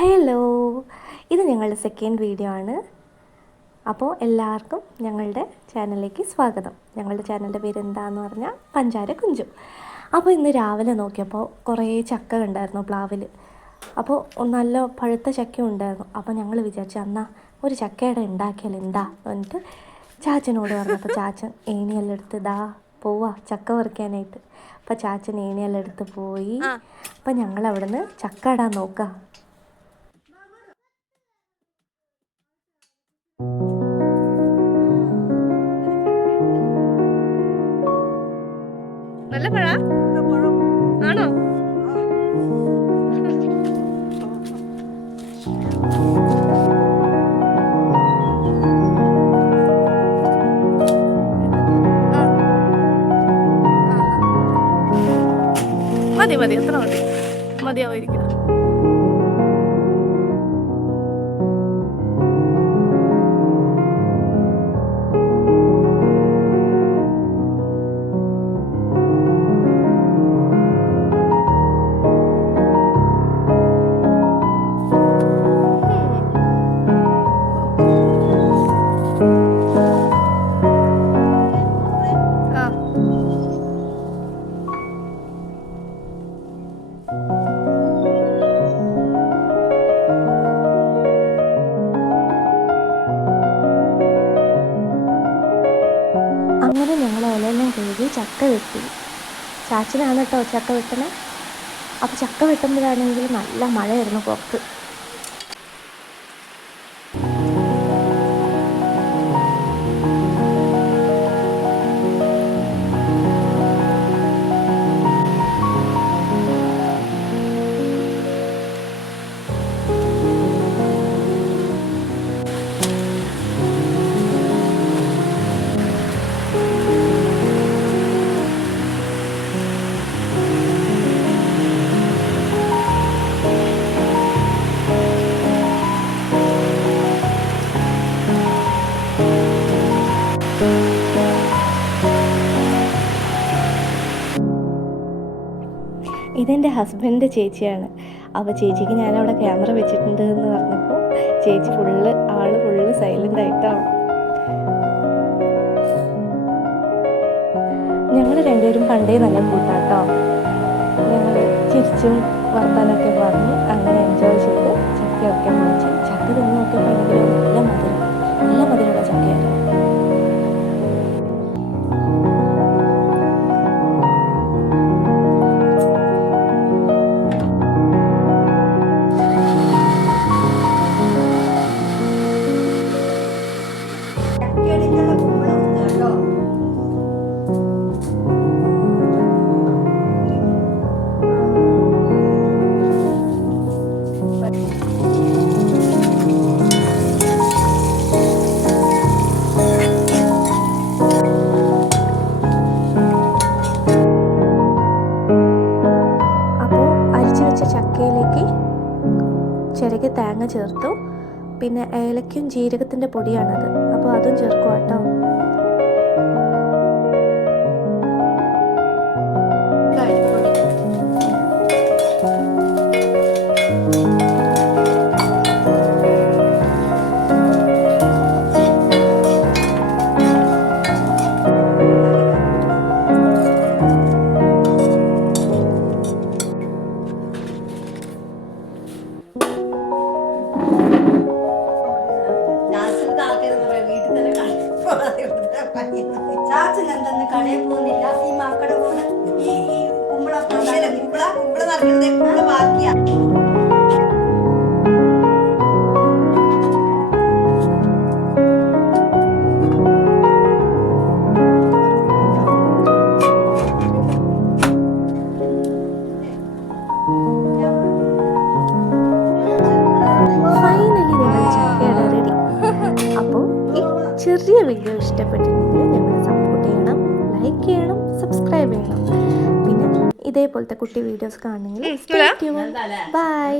Hello, ഇത് ഞങ്ങളുടെ second video ആണ്. അപ്പോൾ എല്ലാവർക്കും ഞങ്ങളുടെ ചാനലിലേക്ക് സ്വാഗതം. ഞങ്ങളുടെ ചാനലിൻ്റെ പേര് എന്താണെന്ന് പറഞ്ഞാൽ പഞ്ചാര കുഞ്ചു. അപ്പോൾ ഇന്ന് രാവിലെ നോക്കിയപ്പോൾ കുറേ ചക്ക ഉണ്ടായിരുന്നു പ്ലാവിൽ. അപ്പോൾ നല്ല പഴുത്ത ചക്ക ഉണ്ടായിരുന്നു. അപ്പോൾ ഞങ്ങൾ വിചാരിച്ചു എന്നാൽ ഒരു ചക്കയുടെ ഉണ്ടാക്കിയാൽ എന്താ എന്നിട്ട് ചാച്ചനോട് പറഞ്ഞപ്പോൾ ചാച്ചൻ ഏണിയെല്ലാം എടുത്ത് ഇതാ പോവാ ചക്ക പറിക്കാനായിട്ട്. അപ്പോൾ ചാച്ചൻ ഏണിയെല്ലാം എടുത്ത് പോയി. അപ്പോൾ ഞങ്ങൾ അവിടെ നിന്ന് ചക്ക ഇടാൻ നോക്കാം. നല്ല പഴ ആണോ? മതി മതി, എത്ര മതി, മതിയാവായിരിക്കും. അങ്ങനെ ഞങ്ങൾ ഇലയെല്ലാം കഴുകി ചക്ക വെട്ടി. ചാച്ചനാണ് കേട്ടോ ചക്ക വെട്ടണേ. അപ്പോൾ ചക്ക വെട്ടുമ്പോഴാണെങ്കിൽ നല്ല മഴയായിരുന്നു പുറത്ത്. ഇതെൻ്റെ ഹസ്ബൻഡിൻ്റെ ചേച്ചിയാണ്. അപ്പോൾ ചേച്ചിക്ക് ഞാനവിടെ ക്യാമറ വെച്ചിട്ടുണ്ട് എന്ന് പറഞ്ഞപ്പോൾ ചേച്ചി ആൾ ഫുള്ള് സൈലൻ്റ് ആയിട്ടാണ്. ഞങ്ങൾ രണ്ടുപേരും പണ്ടേ നല്ല കൂട്ടാട്ടോ. ഞങ്ങൾ ചിരിച്ചും വർത്താനൊക്കെ പറഞ്ഞ് അങ്ങനെ എൻജോയ് ചെയ്ത് ചക്കയൊക്കെ മുറിച്ച് ചക്ക തിന്ന് നോക്കിയപ്പോൾ എനിക്ക് നല്ല മധുരമുള്ള ചക്കയായിരുന്നു. ചക്കയിലേക്ക് ചിരകി തേങ്ങ ചേർത്തു. പിന്നെ ഏലക്കും ജീരകത്തിൻ്റെ പൊടിയാണത്. അപ്പോൾ അതും ചേർക്കും കേട്ടോ. ചാച്ചൻ എന്തെന്ന് കടയിൽ പോകുന്നില്ല. ഈ മക്കളുടെ കൂടെ ഈ കുമ്പള നടക്കുന്നത് കുമ്പള ബാക്കിയാ. ഫൈനലി ഞങ്ങൾ ചക്കയുടെ റെഡി. അപ്പോൾ ഈ ചെറിയ വീഡിയോ ഇഷ്ടപ്പെട്ടിട്ടുണ്ടെങ്കിൽ ഞങ്ങളെ സപ്പോർട്ട് ചെയ്യണം, ലൈക്ക് ചെയ്യണം, സബ്സ്ക്രൈബ് ചെയ്യണം. പിന്നെ ഇതേപോലത്തെ കുട്ടി വീഡിയോസ് കാണണമെങ്കിൽ ബൈ.